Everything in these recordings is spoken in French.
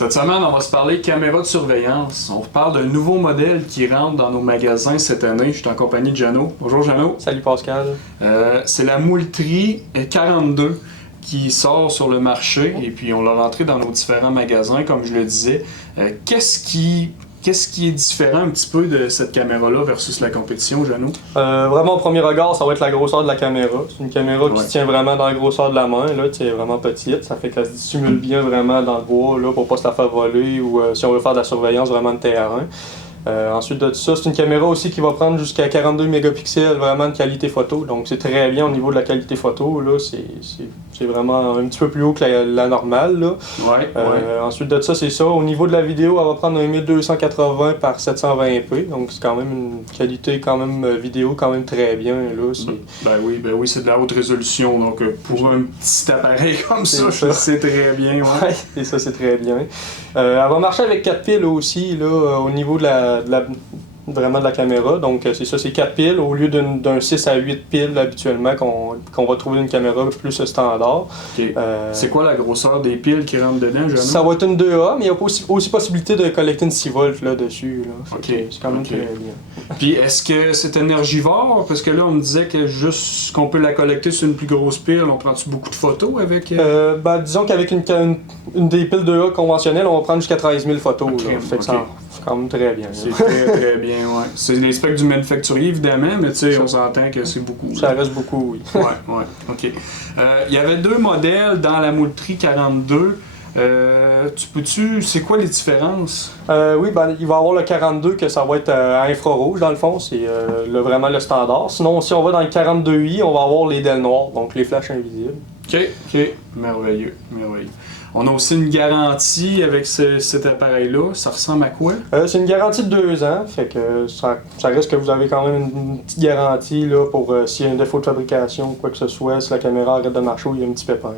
Cette semaine, on va se parler caméra de surveillance. On parle d'un nouveau modèle qui rentre dans nos magasins cette année. Je suis en compagnie de Jano. Bonjour Jano. Salut Pascal. C'est la Moultrie 42 qui sort sur le marché et puis on l'a rentré dans nos différents magasins, comme je le disais. Qu'est-ce qui est différent un petit peu de cette caméra-là versus la compétition, Jano? Vraiment, au premier regard, ça va être la grosseur de la caméra. C'est une caméra qui se tient vraiment dans la grosseur de la main. Là, c'est vraiment petite. Ça fait qu'elle se dissimule bien vraiment dans le bois là, pour pas se la faire voler ou si on veut faire de la surveillance vraiment de terrain. Ensuite de ça, c'est une caméra aussi qui va prendre jusqu'à 42 mégapixels vraiment de qualité photo. Donc c'est très bien au niveau de la qualité photo. Là, c'est vraiment un petit peu plus haut que la normale. Là. Ensuite de ça, c'est ça. Au niveau de la vidéo, elle va prendre un 1280 par 720p. Donc c'est quand même une qualité quand même vidéo quand même très bien. Là. Ben oui, c'est de la haute résolution. Donc pour un petit appareil comme ça, c'est très bien. Ouais, et ça c'est très bien. Elle va marcher avec 4 piles aussi là, au niveau de vraiment de la caméra. Donc c'est ça, c'est 4 piles au lieu d'un 6 à 8 piles habituellement qu'on va trouver une caméra plus standard. Okay. C'est quoi la grosseur des piles qui rentrent dedans, Jano? Ça va être une 2A, mais il y a aussi possibilité de collecter une 6 volts là, dessus. Là. Okay. C'est quand même très bien. Puis est-ce que c'est énergivore? Parce que là, on me disait que juste qu'on peut la collecter sur une plus grosse pile, on prend-tu beaucoup de photos avec? Disons qu'avec une des piles 2A conventionnelles, on va prendre jusqu'à 13 000 photos. Okay. Là. Fait que c'est quand même très bien. C'est très bien, ouais. C'est les specs du manufacturier, évidemment, mais tu sais, on s'entend que c'est beaucoup. Ça reste beaucoup, oui. Ouais, ok. Il y avait deux modèles dans la Moultrie 42. C'est quoi les différences? Oui, il va y avoir le 42 que ça va être à infrarouge dans le fond, c'est vraiment le standard. Sinon, si on va dans le 42i, on va avoir les DEL noirs, donc les flashs invisibles. Ok, merveilleux. On a aussi une garantie avec cet appareil-là. Ça ressemble à quoi? C'est une garantie de 2 ans, fait que ça reste que vous avez quand même une petite garantie là, pour s'il y a un défaut de fabrication ou quoi que ce soit, si la caméra arrête de marcher ou il y a un petit pépin.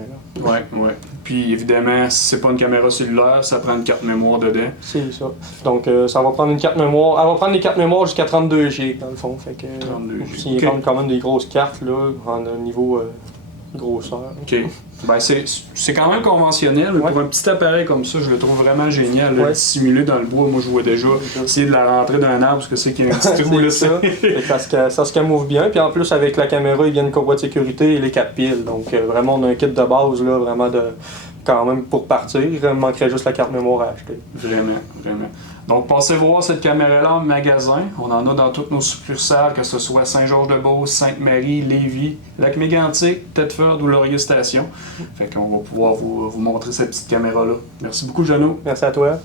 Là. Ouais. Puis évidemment, si c'est pas une caméra cellulaire, ça prend une carte mémoire dedans. C'est ça. Donc ça va prendre une carte mémoire. Elle va prendre les cartes mémoire jusqu'à 32 GB dans le fond. Fait que 32 GB. S'il y a quand même des grosses cartes là, en niveau grosseur. Ok. Ben c'est quand même conventionnel, mais pour un petit appareil comme ça, je le trouve vraiment génial. Là, dissimulé dans le bois, moi je vois déjà essayer de la rentrer dans un arbre parce que c'est qu'il y a un petit trou là. Ça se camoufle bien. Puis en plus, avec la caméra, il y a une courroie de sécurité et les 4 piles. Donc vraiment, on a un kit de base là, vraiment quand même pour partir. Il manquerait juste la carte mémoire à acheter. Vraiment. Donc, passez voir cette caméra-là en magasin. On en a dans toutes nos succursales, que ce soit Saint-Georges-de-Beauce, Sainte-Marie, Lévis, Lac-Mégantic, Thetford ou Laurier-Station. Fait qu'on va pouvoir vous montrer cette petite caméra-là. Merci beaucoup, Jano. Merci à toi.